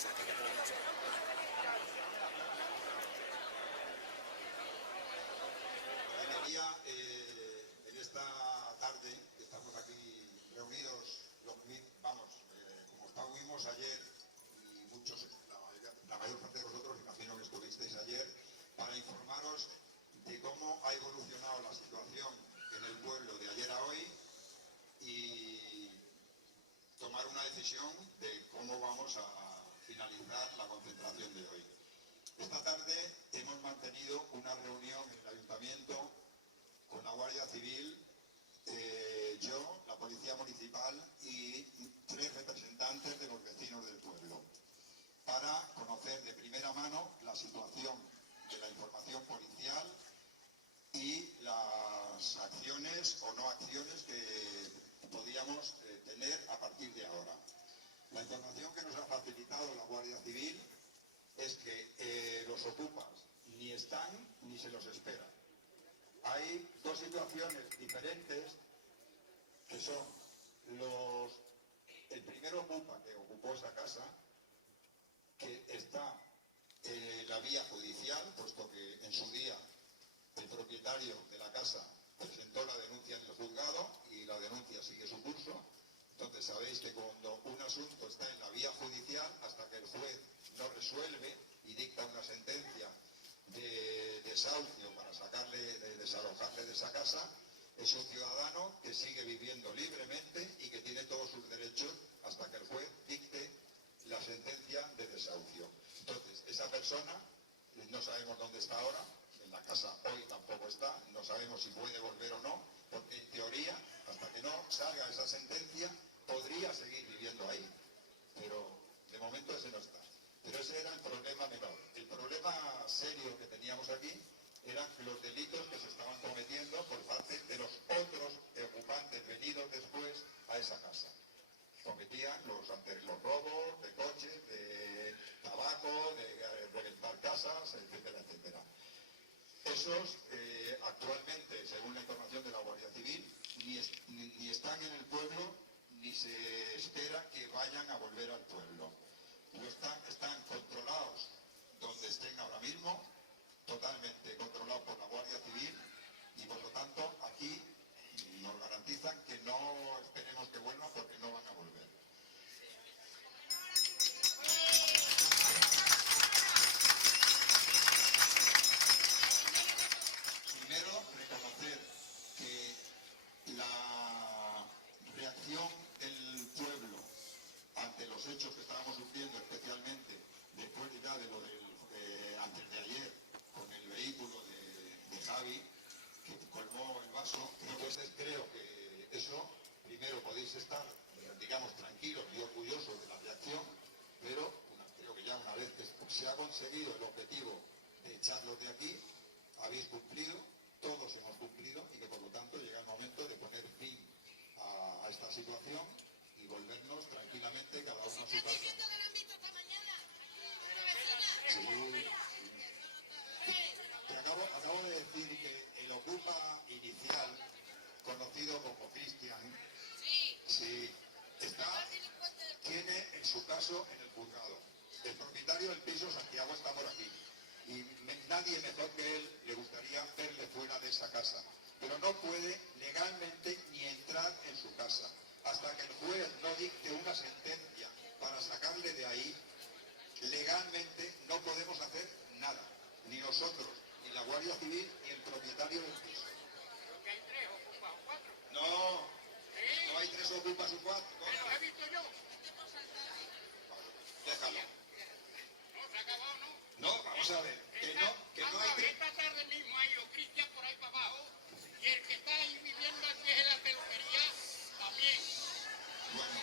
En esta tarde que estamos aquí reunidos, como estuvimos ayer, y muchos, la mayor parte de vosotros, imagino que estuvisteis ayer, para informaros de cómo ha evolucionado la situación en el pueblo de ayer a hoy y tomar una decisión de cómo vamos a finalizar la concentración de hoy. Esta tarde hemos mantenido una reunión en el ayuntamiento con la Guardia Civil, yo, la Policía Municipal y 3 representantes de los vecinos del pueblo, para conocer de primera mano la situación de la información policial y las acciones o no acciones que podíamos tener a partir de ahora. La información que nos ha facilitado la Guardia Civil es que los ocupas ni están ni se los espera. Hay dos situaciones diferentes que son el primer ocupa que ocupó esa casa, que está en la vía judicial, puesto que en su día el propietario de la casa presentó la denuncia en el juzgado y la denuncia sigue su curso. Entonces sabéis que cuando un asunto está en la vía judicial, hasta que el juez no resuelve y dicta una sentencia de desahucio para desalojarle de esa casa, es un ciudadano que sigue viviendo libremente y que tiene todos sus derechos hasta que el juez dicte la sentencia de desahucio. Entonces, esa persona, no sabemos dónde está ahora, en la casa hoy tampoco está, no sabemos si puede volver o no, porque en teoría, hasta que no salga esa sentencia, podría seguir viviendo ahí, pero de momento ese no está. Pero ese era el problema menor. El problema serio que teníamos aquí eran los delitos que se estaban cometiendo por parte de los otros ocupantes venidos después a esa casa. Cometían los robos de coches, de tabaco, de reventar casas, etcétera, etcétera. Esos actualmente, según la información de la Guardia Civil, ni están en el pueblo ni se espera que vayan a volver al pueblo. Están controlados donde estén ahora mismo, totalmente controlados por la Guardia Civil, y por lo tanto aquí nos garantizan que no esperemos que vuelvan porque no van a volver. Primero, reconocer que la reacción del pueblo ante los hechos que estábamos sufriendo, especialmente después ya de lo antes de ayer, con el vehículo de Javi, que colmó el vaso, entonces creo que eso, primero podéis estar, digamos, tranquilos y orgullosos de la reacción, pero creo que ya una vez que se ha conseguido el objetivo de echarlos de aquí, habéis cumplido, todos hemos cumplido, y que por lo tanto llega el momento de poner fin a esta situación y volvernos tranquilamente cada uno a su casa. Sí. Te acabo de decir que el ocupa inicial, conocido como Cristian, sí, tiene en su caso en el juzgado. El propietario del piso, Santiago, está por aquí. Y nadie mejor que él le gustaría verle fuera de esa casa. Pero no puede legalmente ni entrar en su casa. Hasta que el juez no dicte una sentencia para sacarle de ahí, legalmente no podemos hacer nada. Ni nosotros, ni la Guardia Civil, ni el propietario del piso. ¿Pero que hay 3 ocupas o 4? No, ¿Sí? no hay 3 ocupas o 4. ¿Que los he visto yo? Déjalo. No, se ha acabado, ¿no? No, vamos a ver. Que no hay 3. Esta tarde mismo ha ido Cristian por ahí para abajo y el que está ahí viviendo aquí en la peluquería también. Bueno,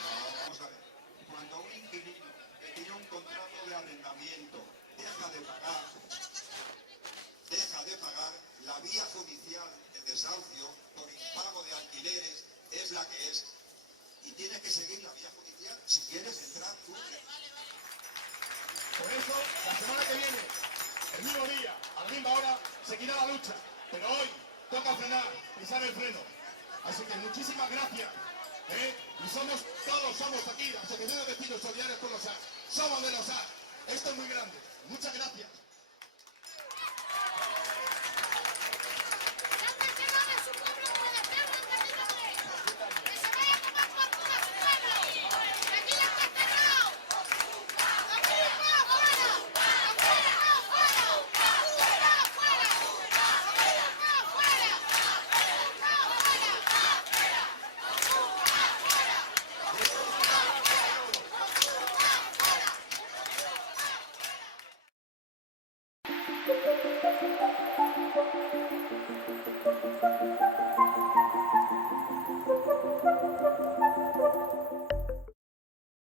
no, vamos a ver. Cuando un inquilino que tiene un contrato de arrendamiento deja de pagar, la vía judicial de desahucio por impago de alquileres es la que es. Y tienes que seguir la vía judicial si quieres entrar tú. Por eso, la semana que viene, el mismo día, a la misma hora, seguirá la lucha. Pero hoy toca frenar, pisar el freno. Así que muchísimas gracias Y todos somos aquí, la Asociación de Vecinos Solidarios con los SAR. Somos de los SAR. Esto es muy grande. Muchas gracias.